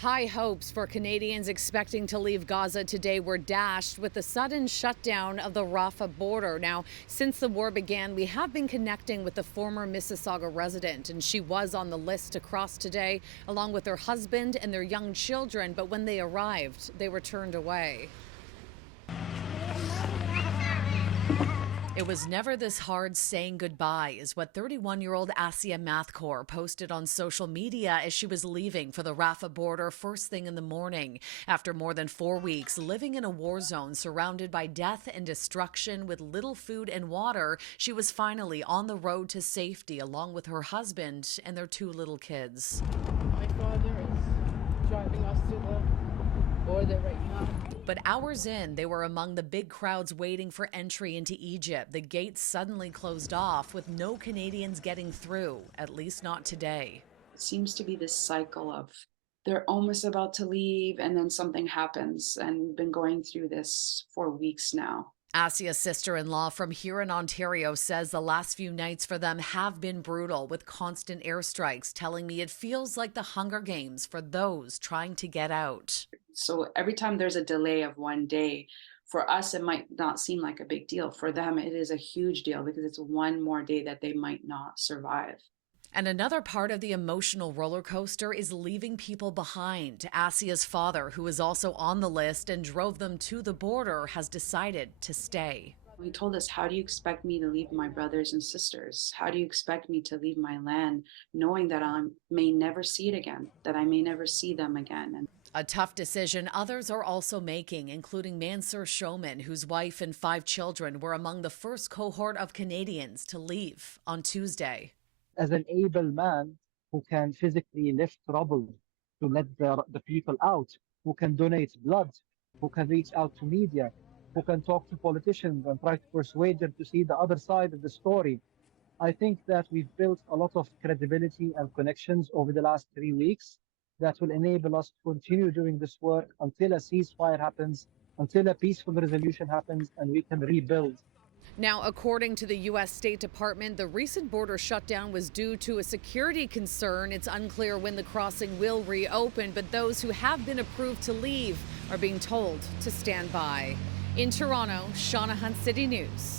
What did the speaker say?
High hopes for Canadians expecting to leave Gaza today were dashed with the sudden shutdown of the Rafah border. Now, since the war began, we have been connecting with the former Mississauga resident, and she was on the list to cross today, along with her husband and their young children. But when they arrived, they were turned away. It was never this hard saying goodbye, is what 31-year-old Asia Mathkor posted on social media as she was leaving for the Rafah border first thing in the morning. After more than 4 weeks living in a war zone surrounded by death and destruction with little food and water, she was finally on the road to safety along with her husband and their 2 little kids. My father is driving us to the border right now. But hours in, they were among the big crowds waiting for entry into Egypt. The gates suddenly closed off with no Canadians getting through, at least not today. It seems to be this cycle of they're almost about to leave and then something happens. And we've been going through this for weeks now. Asia's sister-in-law from here in Ontario says the last few nights for them have been brutal with constant airstrikes, telling me it feels like the Hunger Games for those trying to get out. So every time there's a delay of one day, for us, it might not seem like a big deal. For them, it is a huge deal because it's one more day that they might not survive. And another part of the emotional roller coaster is leaving people behind. Asia's father, who is also on the list and drove them to the border, has decided to stay. He told us, how do you expect me to leave my brothers and sisters? How do you expect me to leave my land knowing that I may never see it again, that I may never see them again? And a tough decision others are also making, including Mansur Shoman, whose wife and 5 children were among the first cohort of Canadians to leave on Tuesday. As an able man who can physically lift rubble to let the people out, who can donate blood, who can reach out to media, who can talk to politicians and try to persuade them to see the other side of the story. I think that we've built a lot of credibility and connections over the last 3 weeks that will enable us to continue doing this work until a ceasefire happens, until a peaceful resolution happens, and we can rebuild. Now, according to the U.S. State Department, the recent border shutdown was due to a security concern. It's unclear when the crossing will reopen, but those who have been approved to leave are being told to stand by. In Toronto, Shauna Hunt, City News.